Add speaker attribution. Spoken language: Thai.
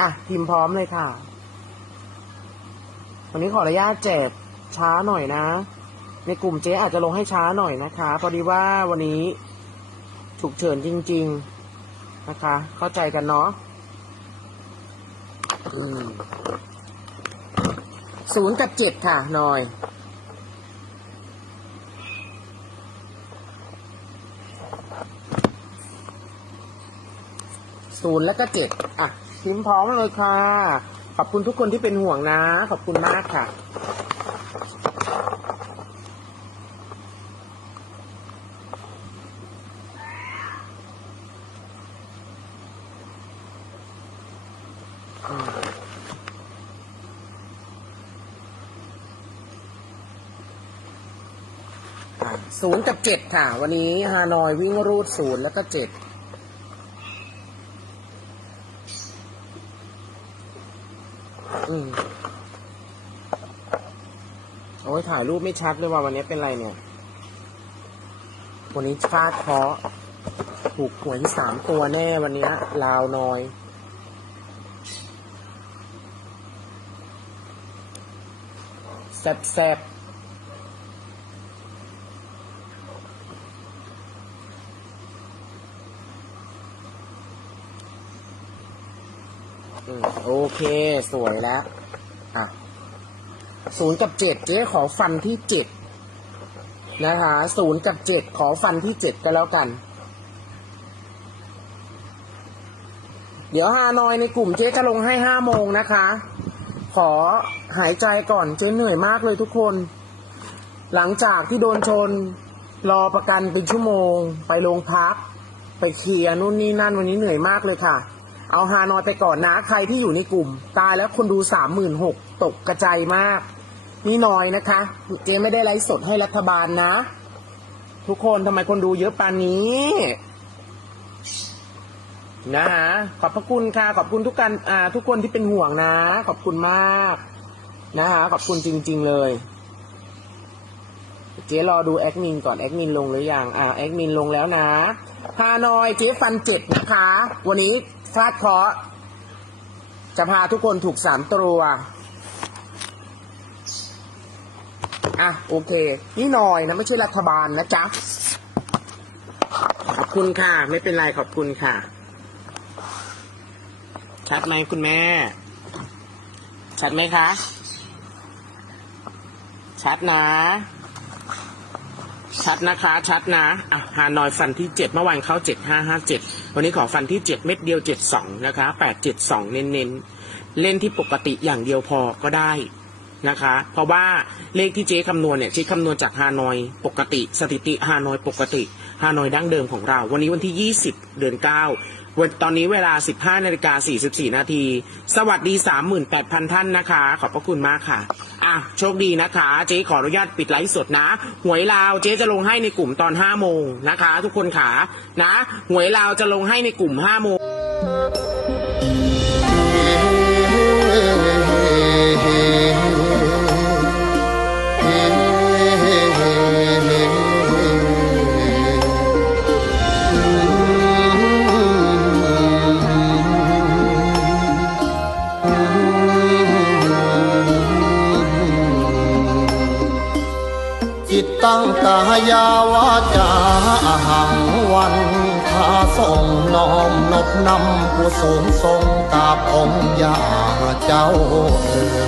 Speaker 1: อะพิมพ์พร้อมเลยค่ะ วันนี้ขออนุญาตแจกช้าหน่อยนะ ในกลุ่มเจ๊อาจจะลงให้ช้าหน่อยนะคะพอดีว่าวันนี้ฉุกเฉินจริง ๆนะคะ เข้าใจกันเนาะศูนย์กับเจ็ดค่ะหน่อย ศูนย์แล้วก็เจ็ดอะ พิมพ์พร้อมเลยค่ะ ขอบคุณทุกคนที่เป็นห่วงนะ ขอบคุณมากค่ะ ศูนย์กับเจ็ดค่ะ วันนี้ฮานอยวิ่งรูดศูนย์แล้วก็เจ็ด อืมโอ้ยถ่ายรูปไม่ชัดเลยว่าวันนี้เป็นไรเนี่ย วันนี้ฟาดเคราะห์ถูกหวยสามตัวแน่วันนี้ลาวน้อยแซบแซบ โอเค สวยแล้ว อะศูนย์กับเจ็ดเจ๊ขอฟันที่เจ็ดนะคะศูนย์กับเจ็ดขอฟันที่เจ็ดก็แล้วกัน เดี๋ยวฮานอยในกลุ่มเจ๊จะลงให้ห้าโมงนะคะ ขอหายใจก่อนเจ๊เหนื่อยมากเลยทุกคน หลังจากที่โดนชน รอประกันเป็นชั่วโมง ไปโรงพัก ไปเคลียร์นู่นนี่นั่นวันนี้เหนื่อยมากเลยค่ะ เอาฮานอยไปก่อนนะ ใครที่อยู่ในกลุ่ม ตายแล้วคนดูสามหมื่นหกตกกระจายมาก นี่น้อยนะคะ เจ๊ไม่ได้ไลฟ์สดให้รัฐบาลนะ ทุกคนทำไมคนดูเยอะปานนี้ นะฮะขอบพระคุณค่ะ ขอบคุณทุกการอ่า ทุกคนที่เป็นห่วงนะ ขอบคุณมาก นะฮะขอบคุณจริง ๆ เลยเจ๊รอดูแอดมินก่อนแอดมินลงหรือยังอ่าแอดมินลงแล้วนะฮานอยเจ๊ฟันเจ็ดนะคะ วันนี้ ฟาดเคราะห์จะพาทุกคนถูกสามตัวอะโอเค นี่หน่อยนะไม่ใช่รัฐบาลนะจ๊ะ ขอบคุณค่ะ ไม่เป็นไรขอบคุณค่ะ ชัดไหมคุณแม่ ชัดไหมคะ ชัดนะ ชัดนะคะ ชัดนะอะฮานอยฟันที่เจ็ดเมื่อวานเข้าเจ็ดห้าห้าเจ็ดวันนี้ขอฟันที่เจ็ดเม็ดเดียวเจ็ดสองนะคะแปดเจ็ดสองเน้นเล่นที่ปกติอย่างเดียวพอก็ได้นะคะ เพราะว่าเลขที่เจ๊คำนวณเนี่ยเจ๊คำนวณจากฮานอยปกติ สถิติฮานอยปกติฮานอยดั้งเดิมของเรา วันนี้วันที่ 20 เดือน9วัน ตอนนี้เวลา 15นาฬิกา44 นาที สวัสดี 38,000 ท่านนะคะ ขอบพระคุณมากค่ะ อะ โชคดีนะคะ เจ๊ขออนุญาตปิดไลฟ์สดนะ หวยลาวเจ๊จะลงให้ในกลุ่มตอน 5 โมงนะคะ ทุกคนขานะ หวยลาวจะลงให้ในกลุ่ม 5 โมง
Speaker 2: จิตตั้งกายาวาจาอาหังวันทาส่งน้อมนบนำผู้สูงทรงกาบองค์ยาเจ้าเอ๋